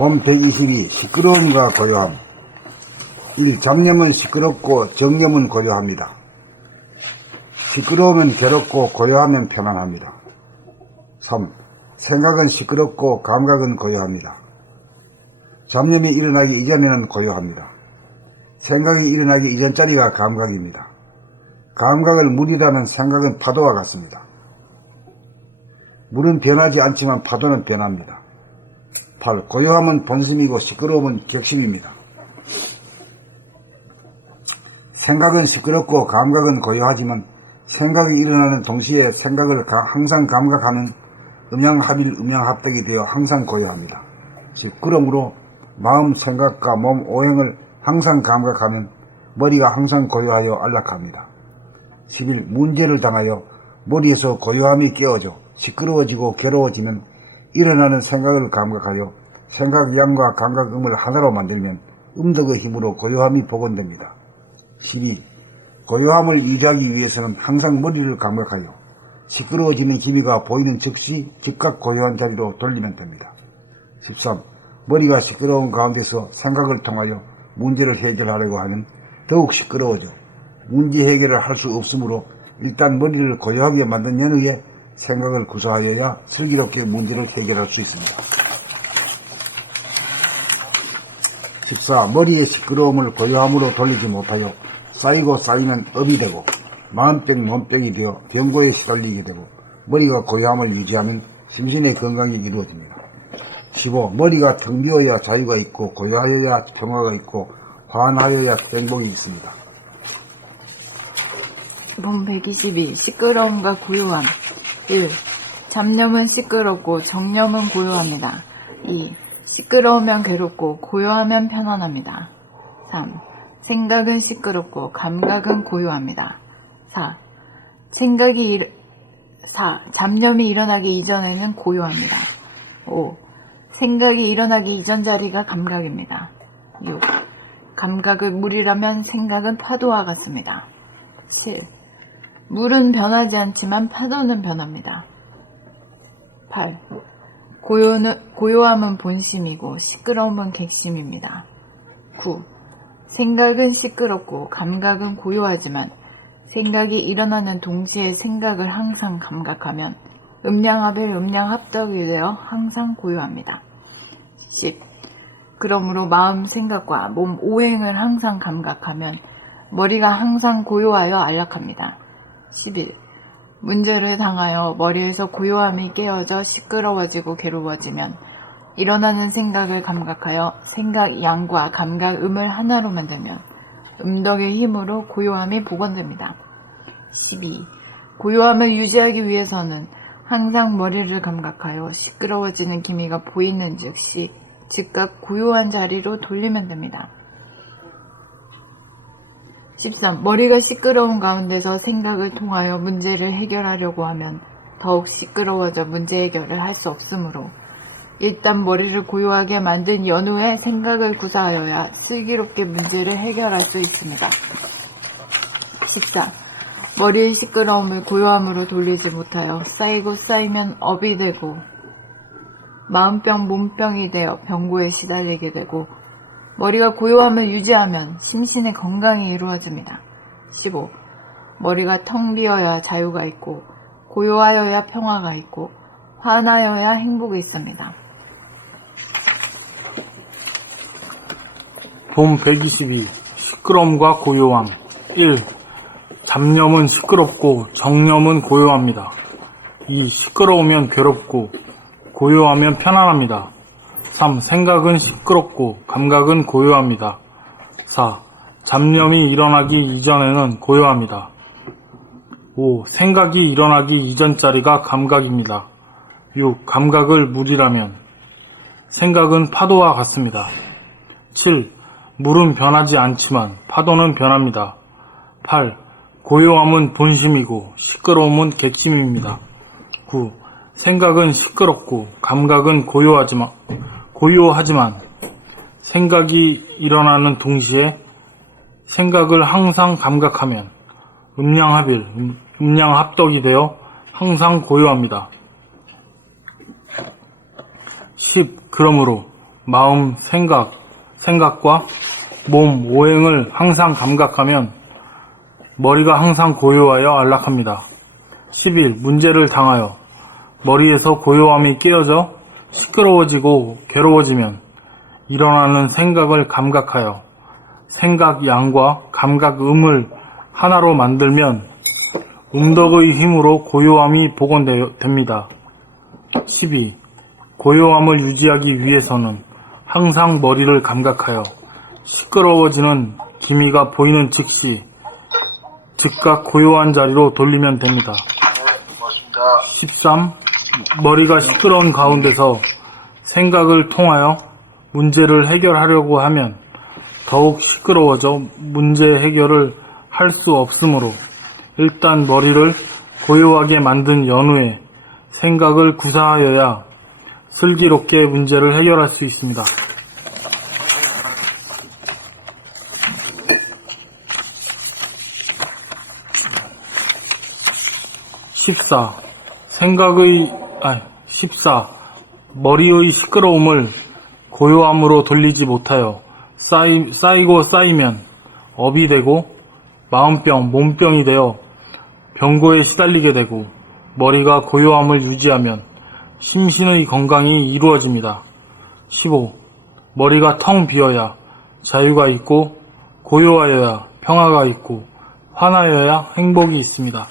본 122 시끄러움과 고요함. 1. 잡념은 시끄럽고 정념은 고요합니다. 시끄러우면 괴롭고 고요하면 편안합니다. 3. 생각은 시끄럽고 감각은 고요합니다. 잡념이 일어나기 이전에는 고요합니다. 생각이 일어나기 이전짜리가 감각입니다. 감각을 물이라면 생각은 파도와 같습니다. 물은 변하지 않지만 파도는 변합니다. 8. 고요함은 본심이고 시끄러움은 격심입니다. 생각은 시끄럽고 감각은 고요하지만 생각이 일어나는 동시에 생각을 항상 감각하는 음양합일 음양합백이 되어 항상 고요합니다. 즉 그러므로 마음 생각과 몸 오행을 항상 감각하면 머리가 항상 고요하여 안락합니다. 11. 문제를 당하여 머리에서 고요함이 깨어져 시끄러워지고 괴로워지면 일어나는 생각을 감각하여 생각량과 감각음을 하나로 만들면 음덕의 힘으로 고요함이 복원됩니다. 12. 고요함을 유지하기 위해서는 항상 머리를 감각하여 시끄러워지는 기미가 보이는 즉시 즉각 고요한 자리로 돌리면 됩니다. 13. 머리가 시끄러운 가운데서 생각을 통하여 문제를 해결하려고 하면 더욱 시끄러워져 문제 해결을 할 수 없으므로 일단 머리를 고요하게 만든 연후에 생각을 구사하여야 슬기롭게 문제를 해결할 수 있습니다. 14. 머리의 시끄러움을 고요함으로 돌리지 못하여 쌓이고 쌓이면 업이 되고 마음병 몸병이 되어 병고에 시달리게 되고 머리가 고요함을 유지하면 심신의 건강이 이루어집니다. 15. 머리가 텅 비어야 자유가 있고 고요하여야 평화가 있고 환하여야 행복이 있습니다. 본 122 시끄러움과 고요함. 1. 잡념은 시끄럽고 정념은 고요합니다. 2. 시끄러우면 괴롭고 고요하면 편안합니다. 3. 생각은 시끄럽고 감각은 고요합니다. 4. 잡념이 일어나기 이전에는 고요합니다. 5. 생각이 일어나기 이전 자리가 감각입니다. 6. 감각을 물이라면 생각은 파도와 같습니다. 7. 물은 변하지 않지만 파도는 변합니다. 8. 고요함은 본심이고 시끄러움은 객심입니다. 9. 생각은 시끄럽고 감각은 고요하지만 생각이 일어나는 동시에 생각을 항상 감각하면 음양합일 음양합덕이 되어 항상 고요합니다. 10. 그러므로 마음 생각과 몸 오행을 항상 감각하면 머리가 항상 고요하여 안락합니다. 11. 문제를 당하여 머리에서 고요함이 깨어져 시끄러워지고 괴로워지면 일어나는 생각을 감각하여 생각 양과 감각 음을 하나로 만들면 음덕의 힘으로 고요함이 복원됩니다. 12. 고요함을 유지하기 위해서는 항상 머리를 감각하여 시끄러워지는 기미가 보이는 즉시 즉각 고요한 자리로 돌리면 됩니다. 13. 머리가 시끄러운 가운데서 생각을 통하여 문제를 해결하려고 하면 더욱 시끄러워져 문제 해결을 할 수 없으므로 일단 머리를 고요하게 만든 연후에 생각을 구사하여야 슬기롭게 문제를 해결할 수 있습니다. 14. 머리의 시끄러움을 고요함으로 돌리지 못하여 쌓이고 쌓이면 업이 되고 마음병 몸병이 되어 병고에 시달리게 되고 머리가 고요함을 유지하면 심신의 건강이 이루어집니다. 15. 머리가 텅 비어야 자유가 있고 고요하여야 평화가 있고 환하여야 행복이 있습니다. 본 122 시끄러움과 고요함. 1. 잡념은 시끄럽고 정념은 고요합니다. 2. 시끄러우면 괴롭고 고요하면 편안합니다. 3. 생각은 시끄럽고 감각은 고요합니다. 4. 잡념이 일어나기 이전에는 고요합니다. 5. 생각이 일어나기 이전 자리가 감각입니다. 6. 감각을 물이라면 생각은 파도와 같습니다. 7. 물은 변하지 않지만 파도는 변합니다. 8. 고요함은 본심이고 시끄러움은 객심입니다. 9. 생각은 시끄럽고 감각은 고요하지만 생각이 일어나는 동시에 생각을 항상 감각하면 음양합일, 음양합덕이 되어 항상 고요합니다. 10. 그러므로 마음, 생각과 몸, 오행을 항상 감각하면 머리가 항상 고요하여 안락합니다. 11. 문제를 당하여 머리에서 고요함이 깨어져 시끄러워지고 괴로워지면 일어나는 생각을 감각하여 생각 양과 감각 음을 하나로 만들면 음덕의 힘으로 고요함이 복원됩니다. 12. 고요함을 유지하기 위해서는 항상 머리를 감각하여 시끄러워지는 기미가 보이는 즉시 즉각 고요한 자리로 돌리면 됩니다. 13. 머리가 시끄러운 가운데서 생각을 통하여 문제를 해결하려고 하면 더욱 시끄러워져 문제 해결을 할 수 없으므로 일단 머리를 고요하게 만든 연후에 생각을 구사하여야 슬기롭게 문제를 해결할 수 있습니다. 14. 14. 머리의 시끄러움을 고요함으로 돌리지 못하여 쌓이고 쌓이면 업이 되고 마음병, 몸병이 되어 병고에 시달리게 되고 머리가 고요함을 유지하면 심신의 건강이 이루어집니다. 15. 머리가 텅 비어야 자유가 있고 고요하여야 평화가 있고 환하여야 행복이 있습니다.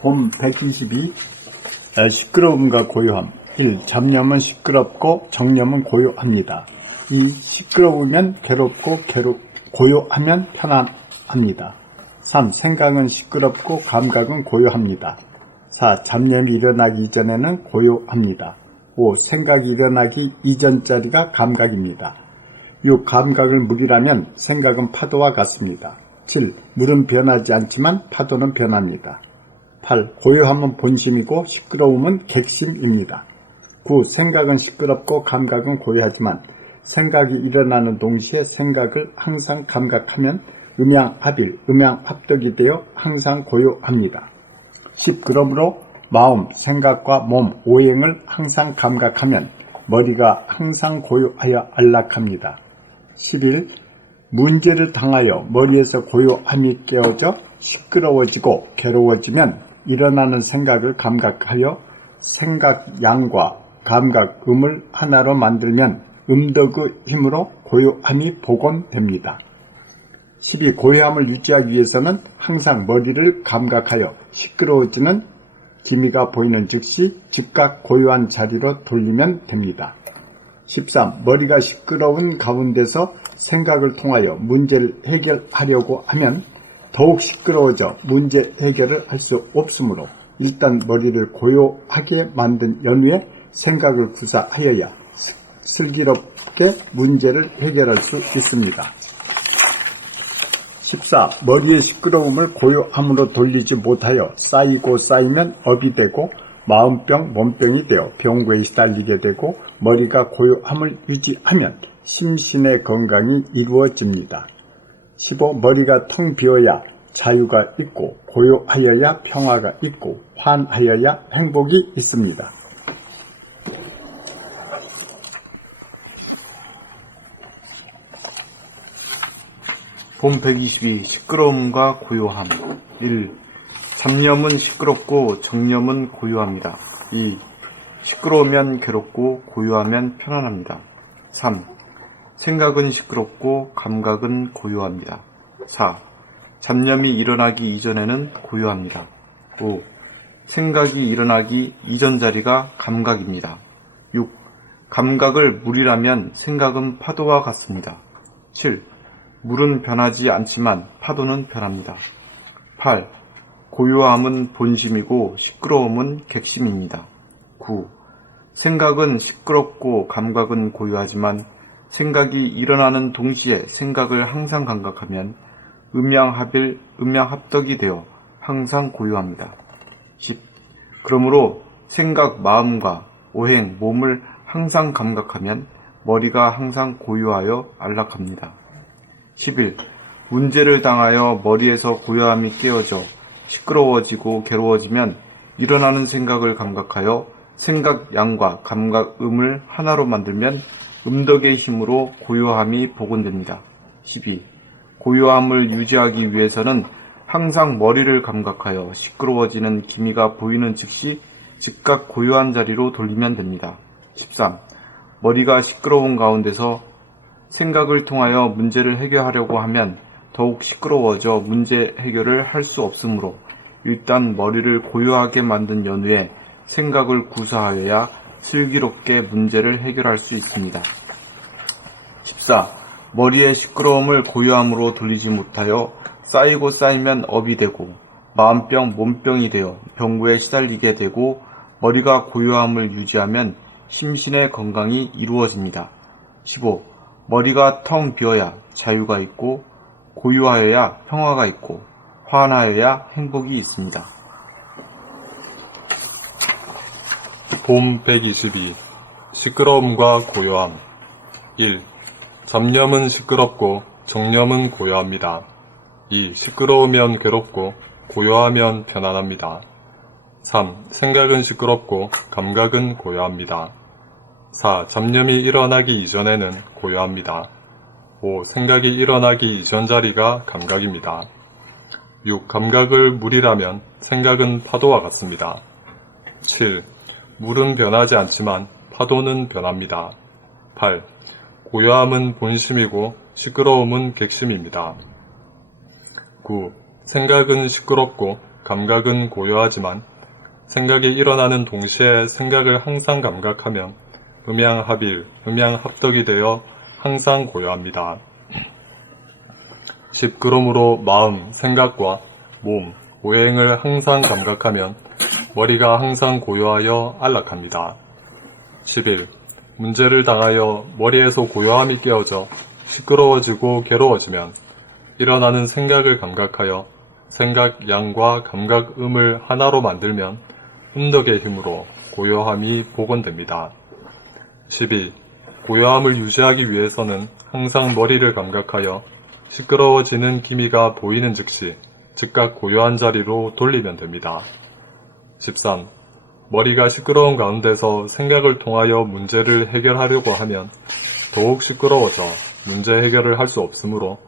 봄 122. 시끄러움과 고요함. 1. 잡념은 시끄럽고 정념은 고요합니다. 2. 시끄러우면 괴롭고 고요하면 편안합니다. 3. 생각은 시끄럽고 감각은 고요합니다. 4. 잡념이 일어나기 이전에는 고요합니다. 5. 생각이 일어나기 이전 자리가 감각입니다. 6. 감각을 물이라면 생각은 파도와 같습니다. 7. 물은 변하지 않지만 파도는 변합니다. 8. 고요함은 본심이고 시끄러움은 객심입니다. 9. 생각은 시끄럽고 감각은 고요하지만 생각이 일어나는 동시에 생각을 항상 감각하면 음양합일, 음양합덕이 되어 항상 고요합니다. 10. 그러므로 마음, 생각과 몸, 오행을 항상 감각하면 머리가 항상 고요하여 안락합니다. 11. 문제를 당하여 머리에서 고요함이 깨어져 시끄러워지고 괴로워지면 일어나는 생각을 감각하여 생각 양과 감각 음을 하나로 만들면 음덕의 힘으로 고요함이 복원됩니다. 12. 고요함을 유지하기 위해서는 항상 머리를 감각하여 시끄러워지는 기미가 보이는 즉시 즉각 고요한 자리로 돌리면 됩니다. 13. 머리가 시끄러운 가운데서 생각을 통하여 문제를 해결하려고 하면 더욱 시끄러워져 문제 해결을 할 수 없으므로 일단 머리를 고요하게 만든 연후에 생각을 구사하여야 슬기롭게 문제를 해결할 수 있습니다. 14. 머리의 시끄러움을 고요함으로 돌리지 못하여 쌓이고 쌓이면 업이 되고 마음병, 몸병이 되어 병고에 시달리게 되고 머리가 고요함을 유지하면 심신의 건강이 이루어집니다. 15. 머리가 텅 비어야 자유가 있고 고요하여야 평화가 있고 환하여야 행복이 있습니다. 봄 122. 시끄러움과 고요함. 1. 잡념은 시끄럽고 정념은 고요합니다. 2. 시끄러우면 괴롭고 고요하면 편안합니다. 3. 생각은 시끄럽고 감각은 고요합니다. 4. 잡념이 일어나기 이전에는 고요합니다. 5. 생각이 일어나기 이전 자리가 감각입니다. 6. 감각을 물이라면 생각은 파도와 같습니다. 7. 물은 변하지 않지만 파도는 변합니다. 8. 고요함은 본심이고 시끄러움은 객심입니다. 9. 생각은 시끄럽고 감각은 고요하지만 생각이 일어나는 동시에 생각을 항상 감각하면 음양합일, 음양합덕이 되어 항상 고요합니다. 10. 그러므로 생각, 마음과 오행, 몸을 항상 감각하면 머리가 항상 고요하여 안락합니다. 11. 문제를 당하여 머리에서 고요함이 깨어져 시끄러워지고 괴로워지면 일어나는 생각을 감각하여 생각 양과 감각 음을 하나로 만들면 음덕의 힘으로 고요함이 복원됩니다. 12. 고요함을 유지하기 위해서는 항상 머리를 감각하여 시끄러워지는 기미가 보이는 즉시 즉각 고요한 자리로 돌리면 됩니다. 13. 머리가 시끄러운 가운데서 생각을 통하여 문제를 해결하려고 하면 더욱 시끄러워져 문제 해결을 할 수 없으므로 일단 머리를 고요하게 만든 연후에 생각을 구사하여야 슬기롭게 문제를 해결할 수 있습니다. 14. 머리의 시끄러움을 고요함으로 돌리지 못하여 쌓이고 쌓이면 업이 되고 마음병, 몸병이 되어 병고에 시달리게 되고 머리가 고요함을 유지하면 심신의 건강이 이루어집니다. 15. 머리가 텅 비어야 자유가 있고 고요하여야 평화가 있고 환하여야 행복이 있습니다. 봄 122. 시끄러움과 고요함. 1. 잡념은 시끄럽고 정념은 고요합니다. 2. 시끄러우면 괴롭고 고요하면 편안합니다. 3. 생각은 시끄럽고 감각은 고요합니다. 4. 잡념이 일어나기 이전에는 고요합니다. 5. 생각이 일어나기 이전 자리가 감각입니다. 6. 감각을 물이라면 생각은 파도와 같습니다. 7. 물은 변하지 않지만 파도는 변합니다. 8. 고요함은 본심이고 시끄러움은 객심입니다. 9. 생각은 시끄럽고 감각은 고요하지만 생각이 일어나는 동시에 생각을 항상 감각하면 음양합일, 음양합덕이 되어 항상 고요합니다. 10. 그러므로 마음, 생각과 몸, 오행을 항상 감각하면 머리가 항상 고요하여 안락합니다. 11. 문제를 당하여 머리에서 고요함이 깨어져 시끄러워지고 괴로워지면 일어나는 생각을 감각하여 생각 양과 감각 음을 하나로 만들면 음덕의 힘으로 고요함이 복원됩니다. 12. 고요함을 유지하기 위해서는 항상 머리를 감각하여 시끄러워지는 기미가 보이는 즉시 즉각 고요한 자리로 돌리면 됩니다. 13. 머리가 시끄러운 가운데서 생각을 통하여 문제를 해결하려고 하면 더욱 시끄러워져 문제 해결을 할 수 없으므로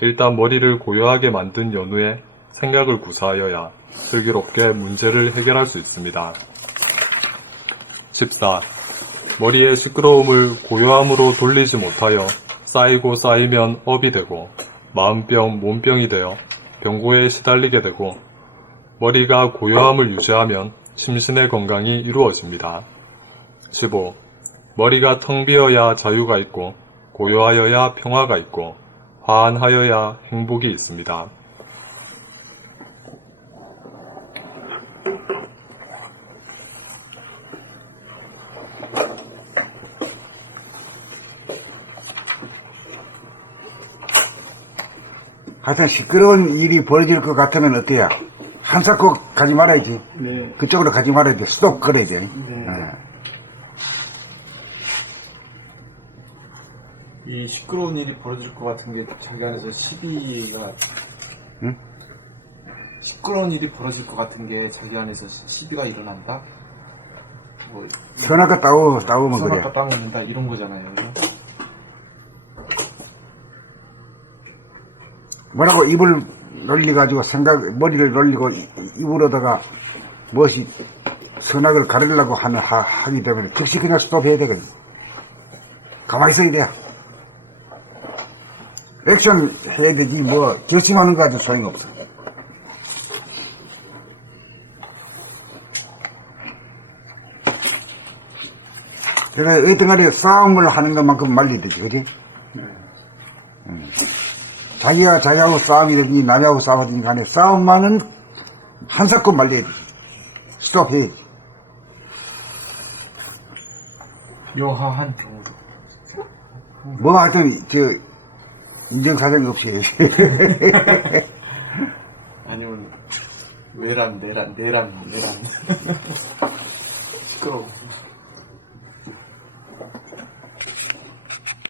일단 머리를 고요하게 만든 연후에 생각을 구사하여야 슬기롭게 문제를 해결할 수 있습니다. 14. 머리의 시끄러움을 고요함으로 돌리지 못하여 쌓이고 쌓이면 업이 되고 마음병, 몸병이 되어 병고에 시달리게 되고 머리가 고요함을 유지하면 심신의 건강이 이루어집니다. 15. 머리가 텅 비어야 자유가 있고 고요하여야 평화가 있고 환하여야 행복이 있습니다. 하여튼 시끄러운 일이 벌어질 것 같으면 어때요? 한사코 가지 말아야지. 네. 그쪽으로 가지 말아야지. 스톱 걸어야 돼. 이 시끄러운 일이 벌어질 것 같은 게 자기 안에서 시비가 응? 시끄러운 일이 벌어질 것 같은 게 자기 안에서 시비가 일어난다? 뭐 선악과 싸우면 그래. 선악과 땅을는다 이런 거잖아요. 뭐라고 입을 놀리가지고 머리를 놀리고 입으로다가 무엇이 선악을 가르려고 하기 때문에 즉시 그냥 스톱해야 되거든. 가만히 있어야 돼. 액션 해야 되지, 뭐, 결심하는 거 가지고 소용이 없어. 그래서 어떤 간에 싸움을 하는 것만큼 말려야 되지, 그지? 자기가 자기하고 싸움이든지 남하고 싸움이든지 간에 싸움만은 한사건 말려야 되지. 스톱해야지. 여하한 경우도 뭐 하여튼, 인정사정 없이 해야지. 아니면 외란 내란 시끄러워.